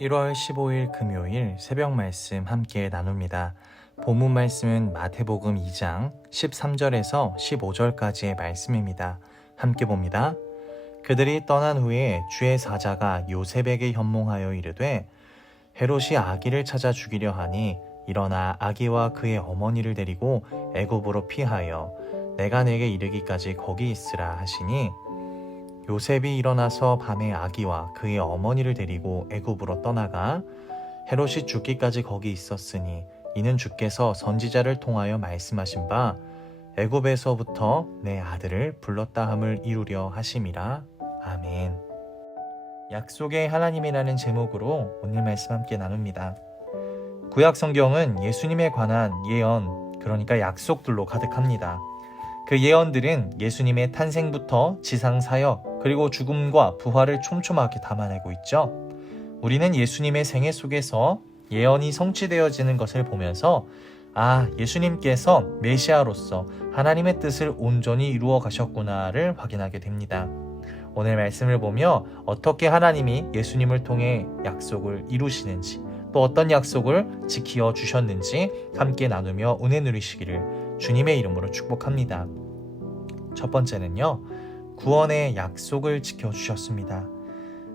1월 15일 금요일 새벽 말씀 함께 나눕니다. 본문 말씀은 마태복음 2장 13절에서 15절까지의 말씀입니다. 함께 봅니다. 그들이 떠난 후에 주의 사자가 요셉에게 현몽하여 이르되 헤롯이 아기를 찾아 죽이려 하니 일어나 아기와 그의 어머니를 데리고 애굽으로 피하여 내가 내게 이르기까지 거기 있으라 하시니 요셉이 일어나서 밤에 아기와 그의 어머니를 데리고 애굽으로 떠나가 헤롯이 죽기까지 거기 있었으니 이는 주께서 선지자를 통하여 말씀하신 바 애굽에서부터 내 아들을 불렀다 함을 이루려 하심이라. 아멘. 약속의 하나님이라는 제목으로 오늘 말씀 함께 나눕니다. 구약 성경은 예수님에 관한 예언, 그러니까 약속들로 가득합니다. 그 예언들은 예수님의 탄생부터 지상 사역, 그리고 죽음과 부활을 촘촘하게 담아내고 있죠. 우리는 예수님의 생애 속에서 예언이 성취되어지는 것을 보면서 예수님께서 메시아로서 하나님의 뜻을 온전히 이루어 가셨구나를 확인하게 됩니다. 오늘 말씀을 보며 어떻게 하나님이 예수님을 통해 약속을 이루시는지, 또 어떤 약속을 지키어 주셨는지 함께 나누며 은혜 누리시기를 주님의 이름으로 축복합니다. 첫 번째는요, 구원의 약속을 지켜주셨습니다.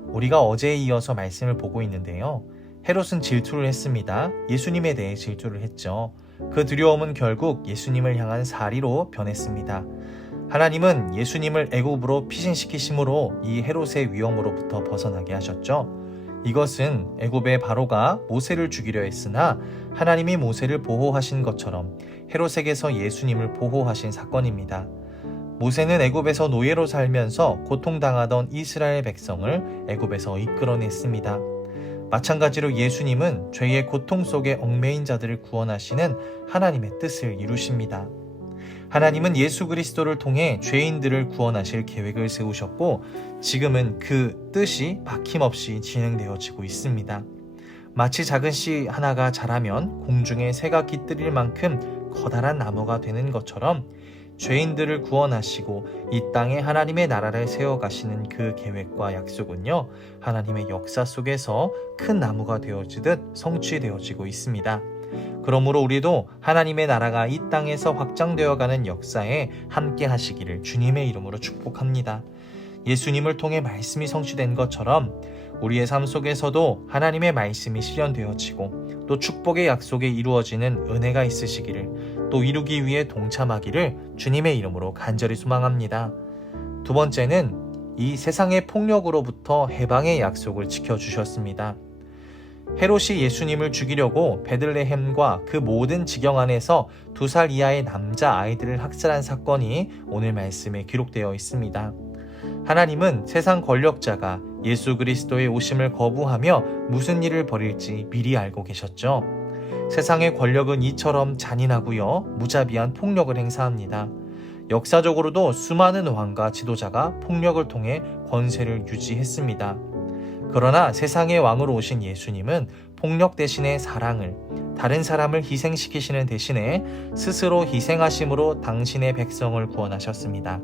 우리가 어제에 이어서 말씀을 보고 있는데요, 헤롯은 질투를 했습니다. 예수님에 대해 질투를 했죠. 그 두려움은 결국 예수님을 향한 살이로 변했습니다. 하나님은 예수님을 애굽으로 피신시키심으로 이 헤롯의 위험으로부터 벗어나게 하셨죠. 이것은 애굽의 바로가 모세를 죽이려 했으나 하나님이 모세를 보호하신 것처럼 헤롯에게서 예수님을 보호하신 사건입니다. 모세는 애굽에서 노예로 살면서 고통당하던 이스라엘 백성을 애굽에서 이끌어냈습니다. 마찬가지로 예수님은 죄의 고통 속에 얽매인 자들을 구원하시는 하나님의 뜻을 이루십니다. 하나님은 예수 그리스도를 통해 죄인들을 구원하실 계획을 세우셨고 지금은 그 뜻이 바뀜없이 진행되어지고 있습니다. 마치 작은 씨 하나가 자라면 공중에 새가 깃들일 만큼 커다란 나무가 되는 것처럼 죄인들을 구원하시고 이 땅에 하나님의 나라를 세워가시는 그 계획과 약속은요, 하나님의 역사 속에서 큰 나무가 되어지듯 성취되어지고 있습니다. 그러므로 우리도 하나님의 나라가 이 땅에서 확장되어가는 역사에 함께 하시기를 주님의 이름으로 축복합니다. 예수님을 통해 말씀이 성취된 것처럼 우리의 삶 속에서도 하나님의 말씀이 실현되어지고 또 축복의 약속이 이루어지는 은혜가 있으시기를, 또 이루기 위해 동참하기를 주님의 이름으로 간절히 소망합니다. 두 번째는 이 세상의 폭력으로부터 해방의 약속을 지켜주셨습니다. 헤롯이 예수님을 죽이려고 베들레헴과 그 모든 지경 안에서 2살 이하의 남자 아이들을 학살한 사건이 오늘 말씀에 기록되어 있습니다. 하나님은 세상 권력자가 예수 그리스도의 오심을 거부하며 무슨 일을 벌일지 미리 알고 계셨죠. 세상의 권력은 이처럼 잔인하고요, 무자비한 폭력을 행사합니다. 역사적으로도 수많은 왕과 지도자가 폭력을 통해 권세를 유지했습니다. 그러나 세상의 왕으로 오신 예수님은 폭력 대신에 사랑을, 다른 사람을 희생시키시는 대신에 스스로 희생하심으로 당신의 백성을 구원하셨습니다.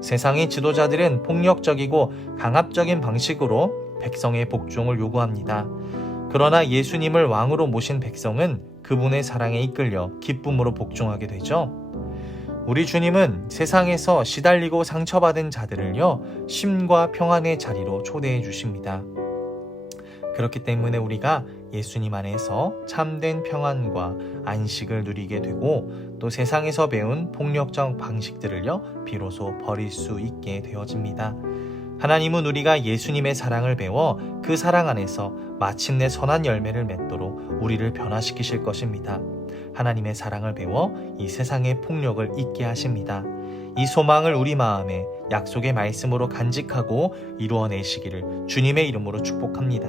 세상의 지도자들은 폭력적이고 강압적인 방식으로 백성의 복종을 요구합니다. 그러나 예수님을 왕으로 모신 백성은 그분의 사랑에 이끌려 기쁨으로 복종하게 되죠. 우리 주님은 세상에서 시달리고 상처받은 자들을요, 쉼과 평안의 자리로 초대해 주십니다. 그렇기 때문에 우리가 예수님 안에서 참된 평안과 안식을 누리게 되고 또 세상에서 배운 폭력적 방식들을요, 비로소 버릴 수 있게 되어집니다. 하나님은 우리가 예수님의 사랑을 배워 그 사랑 안에서 마침내 선한 열매를 맺도록 우리를 변화시키실 것입니다. 하나님의 사랑을 배워 이 세상의 폭력을 잊게 하십니다. 이 소망을 우리 마음에 약속의 말씀으로 간직하고 이루어내시기를 주님의 이름으로 축복합니다.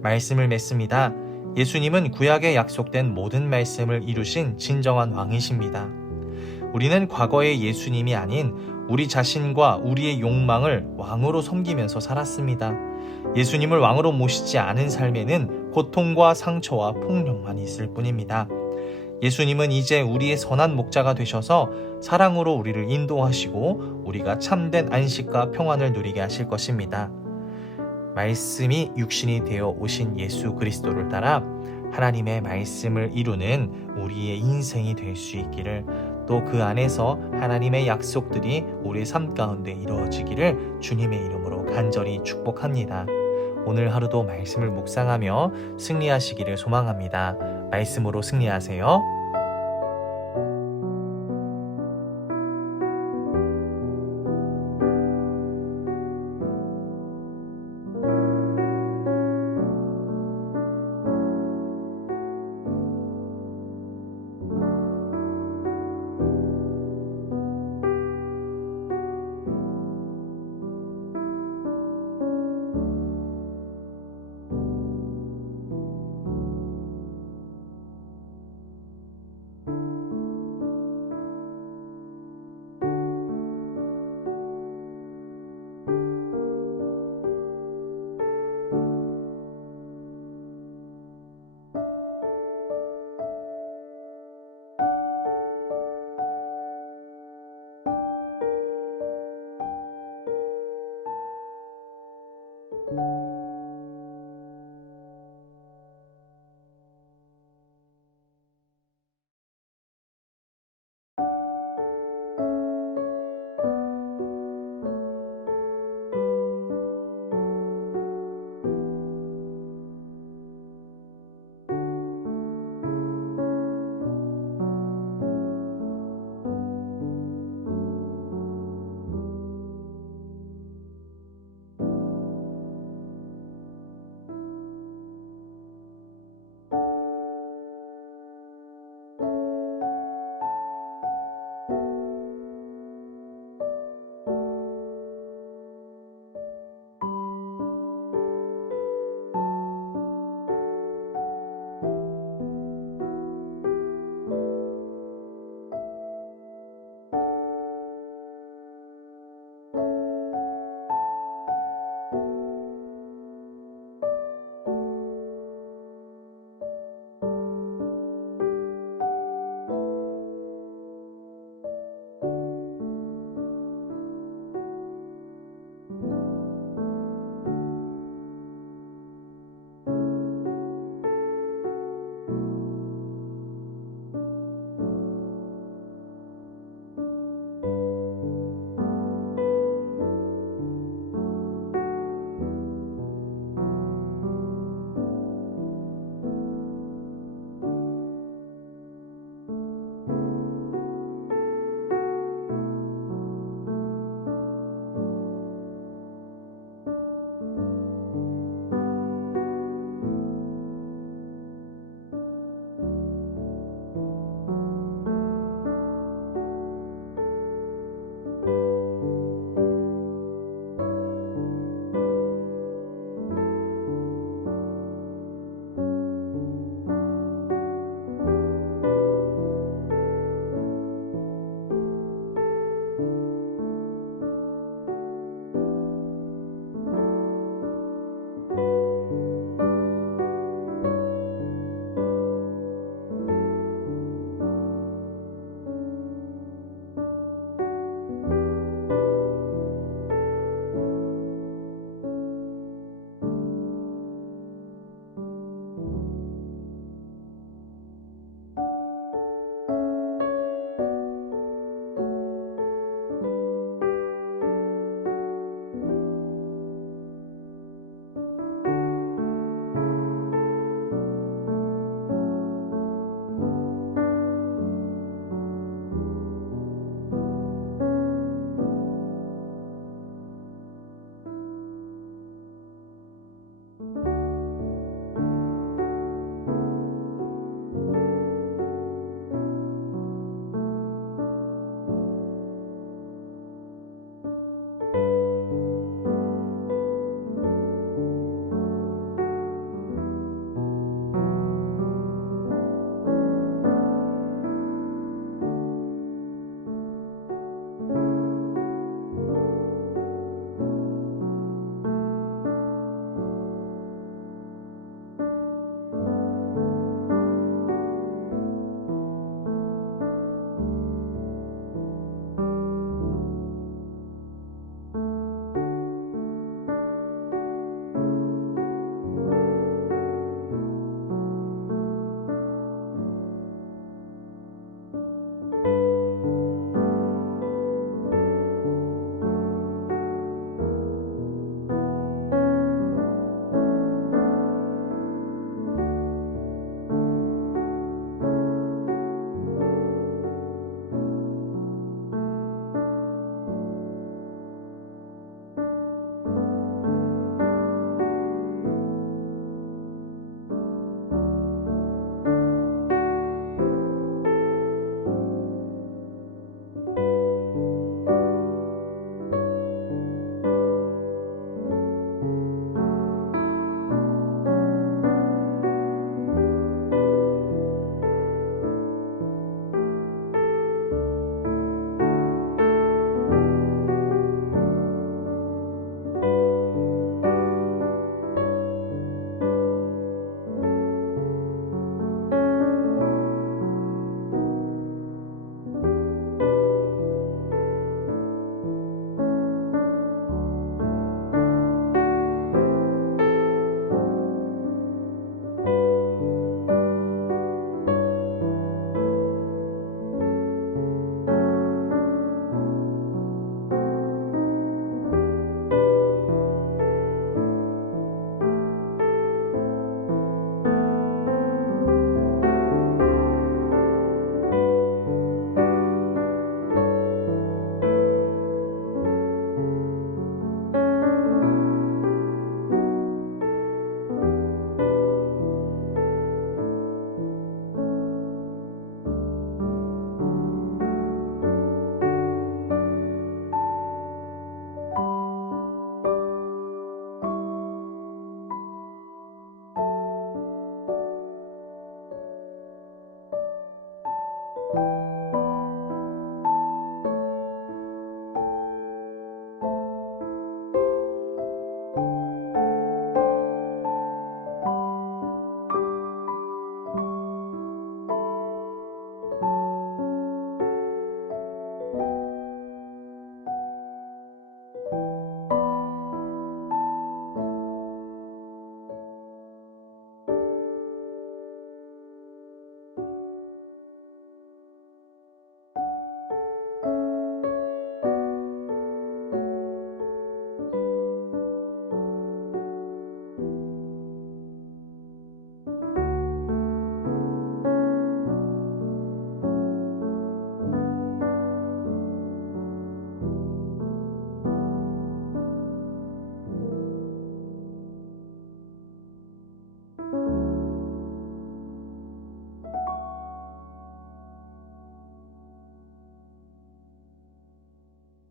말씀을 맺습니다. 예수님은 구약에 약속된 모든 말씀을 이루신 진정한 왕이십니다. 우리는 과거의 예수님이 아닌 우리 자신과 우리의 욕망을 왕으로 섬기면서 살았습니다. 예수님을 왕으로 모시지 않은 삶에는 고통과 상처와 폭력만 있을 뿐입니다. 예수님은 이제 우리의 선한 목자가 되셔서 사랑으로 우리를 인도하시고 우리가 참된 안식과 평안을 누리게 하실 것입니다. 말씀이 육신이 되어 오신 예수 그리스도를 따라 하나님의 말씀을 이루는 우리의 인생이 될 수 있기를, 또 그 안에서 하나님의 약속들이 우리의 삶 가운데 이루어지기를 주님의 이름으로 간절히 축복합니다. 오늘 하루도 말씀을 묵상하며 승리하시기를 소망합니다. 말씀으로 승리하세요.